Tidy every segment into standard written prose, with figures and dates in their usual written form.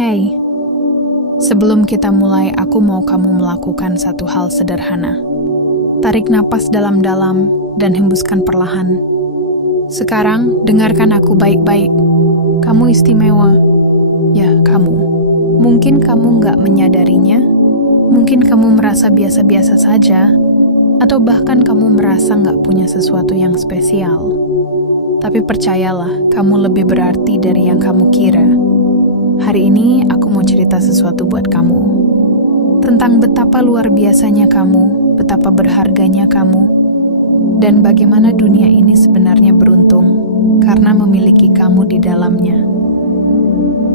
Hey, sebelum kita mulai, aku mau kamu melakukan satu hal sederhana. Tarik napas dalam-dalam dan hembuskan perlahan. Sekarang, dengarkan aku baik-baik. Kamu istimewa. Ya, kamu. Mungkin kamu nggak menyadarinya, mungkin kamu merasa biasa-biasa saja, atau bahkan kamu merasa nggak punya sesuatu yang spesial. Tapi percayalah, kamu lebih berarti dari yang kamu kira. Hari ini aku mau cerita sesuatu buat kamu. Tentang betapa luar biasanya kamu, betapa berharganya kamu, dan bagaimana dunia ini sebenarnya beruntung karena memiliki kamu di dalamnya.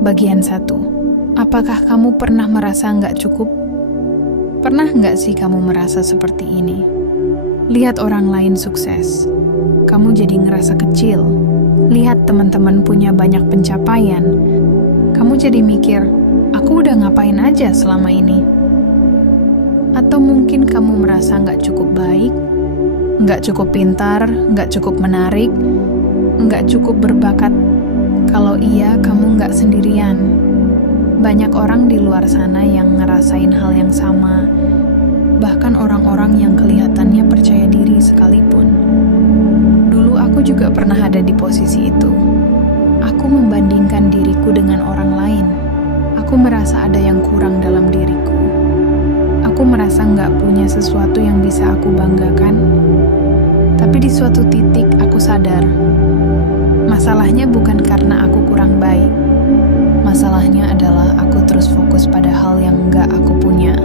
Bagian 1. Apakah kamu pernah merasa nggak cukup? Pernah nggak sih kamu merasa seperti ini? Lihat orang lain sukses, kamu jadi ngerasa kecil. Lihat teman-teman punya banyak pencapaian, kamu jadi mikir, aku udah ngapain aja selama ini? Atau mungkin kamu merasa nggak cukup baik, nggak cukup pintar, nggak cukup menarik, nggak cukup berbakat. Kalau iya, kamu nggak sendirian. Banyak orang di luar sana yang ngerasain hal yang sama, bahkan orang-orang yang kelihatannya percaya diri sekalipun. Dulu aku juga pernah ada di posisi itu. Aku membandingkan diriku dengan orang lain. Aku merasa ada yang kurang dalam diriku. Aku merasa nggak punya sesuatu yang bisa aku banggakan. Tapi di suatu titik aku sadar, masalahnya bukan karena aku kurang baik. Masalahnya adalah aku terus fokus pada hal yang nggak aku punya.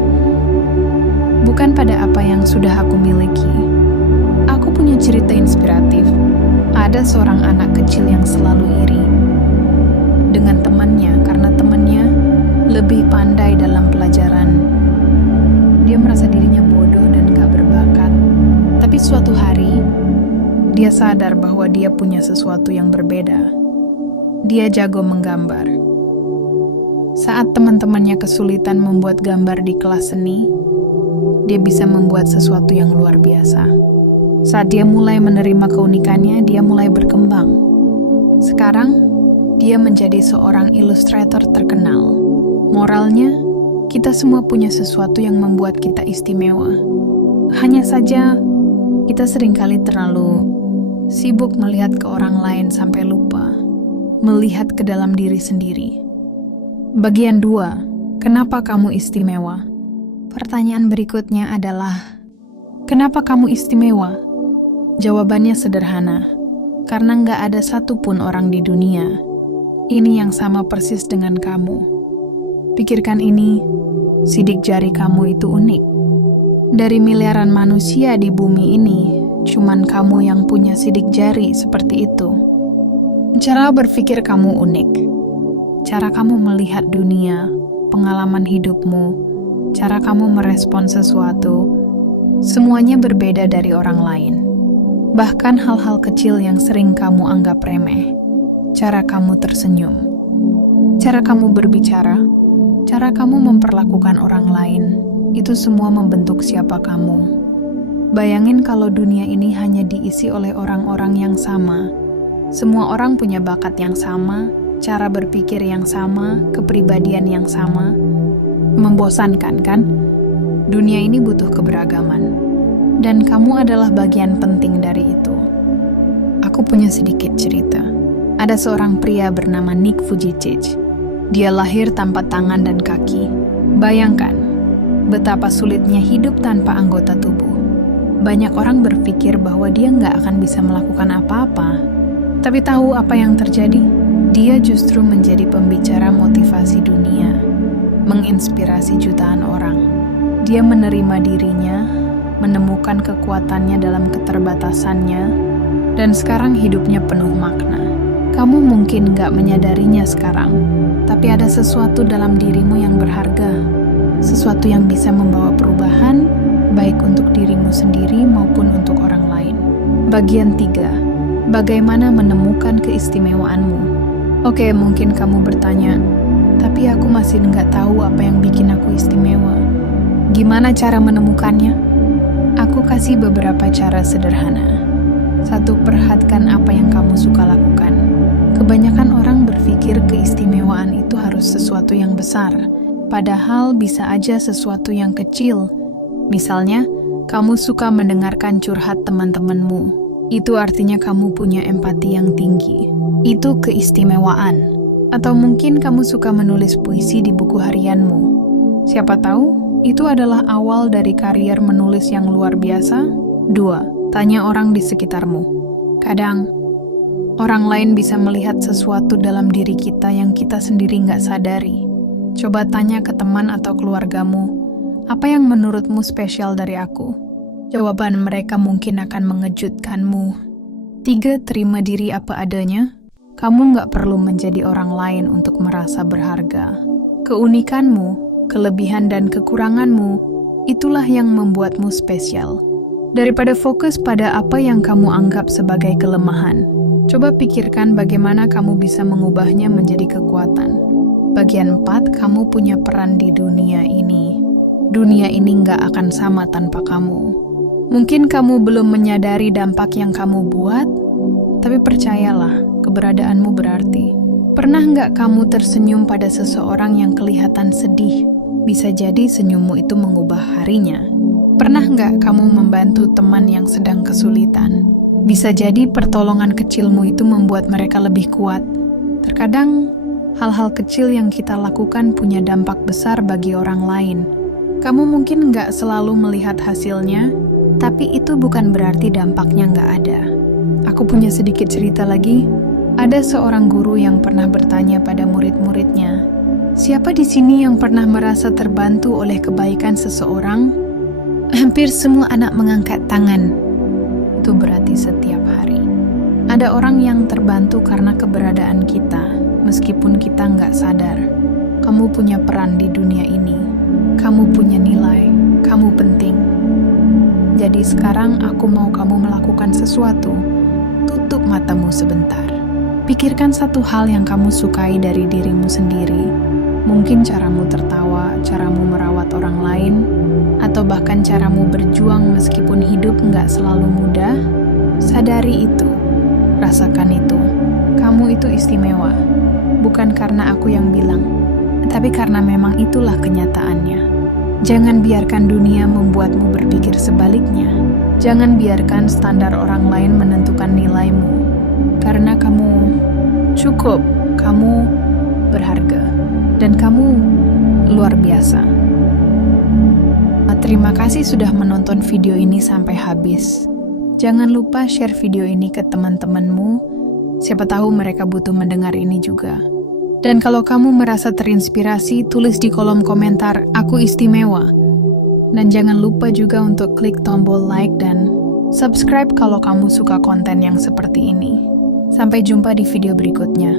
Bukan pada apa yang sudah aku miliki. Aku punya cerita inspiratif. Ada seorang anak kecil yang selalu iri dengan temannya karena temannya lebih pandai dalam pelajaran. Dia merasa dirinya bodoh dan gak berbakat. Tapi suatu hari, dia sadar bahwa dia punya sesuatu yang berbeda. Dia jago menggambar. Saat teman-temannya kesulitan membuat gambar di kelas seni, dia bisa membuat sesuatu yang luar biasa. Saat dia mulai menerima keunikannya, dia mulai berkembang. Sekarang, dia menjadi seorang ilustrator terkenal. Moralnya, kita semua punya sesuatu yang membuat kita istimewa. Hanya saja, kita seringkali terlalu sibuk melihat ke orang lain sampai lupa melihat ke dalam diri sendiri. Bagian 2. Kenapa kamu istimewa? Pertanyaan berikutnya adalah, kenapa kamu istimewa? Jawabannya sederhana, karena nggak ada satupun orang di dunia ini yang sama persis dengan kamu. Pikirkan ini, sidik jari kamu itu unik. Dari miliaran manusia di bumi ini, cuman kamu yang punya sidik jari seperti itu. Cara berpikir kamu unik. Cara kamu melihat dunia, pengalaman hidupmu, cara kamu merespon sesuatu, semuanya berbeda dari orang lain. Bahkan hal-hal kecil yang sering kamu anggap remeh. Cara kamu tersenyum, cara kamu berbicara, cara kamu memperlakukan orang lain, itu semua membentuk siapa kamu. Bayangin kalau dunia ini hanya diisi oleh orang-orang yang sama. Semua orang punya bakat yang sama, cara berpikir yang sama, kepribadian yang sama. Membosankan kan? Dunia ini butuh keberagaman. Dan kamu adalah bagian penting dari itu. Aku punya sedikit cerita. Ada seorang pria bernama Nick Vujicic. Dia lahir tanpa tangan dan kaki. Bayangkan, betapa sulitnya hidup tanpa anggota tubuh. Banyak orang berpikir bahwa dia nggak akan bisa melakukan apa-apa. Tapi tahu apa yang terjadi? Dia justru menjadi pembicara motivasi dunia, menginspirasi jutaan orang. Dia menerima dirinya, menemukan kekuatannya dalam keterbatasannya, dan sekarang hidupnya penuh makna. Kamu mungkin gak menyadarinya sekarang, tapi ada sesuatu dalam dirimu yang berharga, sesuatu yang bisa membawa perubahan, baik untuk dirimu sendiri maupun untuk orang lain. Bagian 3. Bagaimana menemukan keistimewaanmu? Oke, mungkin kamu bertanya, tapi aku masih gak tahu apa yang bikin aku istimewa. Gimana cara menemukannya? Aku kasih beberapa cara sederhana. 1. Perhatikan apa yang kamu suka lakukan. Kebanyakan orang berpikir keistimewaan itu harus sesuatu yang besar, padahal bisa aja sesuatu yang kecil. Misalnya, kamu suka mendengarkan curhat teman-temanmu. Itu artinya kamu punya empati yang tinggi. Itu keistimewaan. Atau mungkin kamu suka menulis puisi di buku harianmu. Siapa tahu, itu adalah awal dari karier menulis yang luar biasa. 2. Tanya orang di sekitarmu. Kadang, orang lain bisa melihat sesuatu dalam diri kita yang kita sendiri nggak sadari. Coba tanya ke teman atau keluargamu, apa yang menurutmu spesial dari aku? Jawaban mereka mungkin akan mengejutkanmu. 3. Terima diri apa adanya. Kamu nggak perlu menjadi orang lain untuk merasa berharga. Keunikanmu, kelebihan dan kekuranganmu, itulah yang membuatmu spesial. Daripada fokus pada apa yang kamu anggap sebagai kelemahan, coba pikirkan bagaimana kamu bisa mengubahnya menjadi kekuatan. Bagian 4, kamu punya peran di dunia ini. Dunia ini nggak akan sama tanpa kamu. Mungkin kamu belum menyadari dampak yang kamu buat, tapi percayalah, keberadaanmu berarti. Pernah nggak kamu tersenyum pada seseorang yang kelihatan sedih? Bisa jadi senyummu itu mengubah harinya. Pernah nggak kamu membantu teman yang sedang kesulitan? Bisa jadi pertolongan kecilmu itu membuat mereka lebih kuat. Terkadang, hal-hal kecil yang kita lakukan punya dampak besar bagi orang lain. Kamu mungkin nggak selalu melihat hasilnya, tapi itu bukan berarti dampaknya nggak ada. Aku punya sedikit cerita lagi. Ada seorang guru yang pernah bertanya pada murid-muridnya, siapa di sini yang pernah merasa terbantu oleh kebaikan seseorang? Hampir semua anak mengangkat tangan. Itu berarti setiap hari. Ada orang yang terbantu karena keberadaan kita, meskipun kita nggak sadar. Kamu punya peran di dunia ini. Kamu punya nilai. Kamu penting. Jadi sekarang aku mau kamu melakukan sesuatu. Tutup matamu sebentar. Pikirkan satu hal yang kamu sukai dari dirimu sendiri. Mungkin caramu tertawa, caramu merawat orang lain, atau bahkan caramu berjuang meskipun hidup nggak selalu mudah. Sadari itu. Rasakan itu. Kamu itu istimewa. Bukan karena aku yang bilang, tapi karena memang itulah kenyataannya. Jangan biarkan dunia membuatmu berpikir sebaliknya. Jangan biarkan standar orang lain menentukan nilaimu. Karena kamu cukup, kamu berharga, dan kamu luar biasa. Terima kasih sudah menonton video ini sampai habis. Jangan lupa share video ini ke teman-temanmu. Siapa tahu mereka butuh mendengar ini juga. Dan kalau kamu merasa terinspirasi, tulis di kolom komentar, aku istimewa. Dan jangan lupa juga untuk klik tombol like dan subscribe kalau kamu suka konten yang seperti ini. Sampai jumpa di video berikutnya.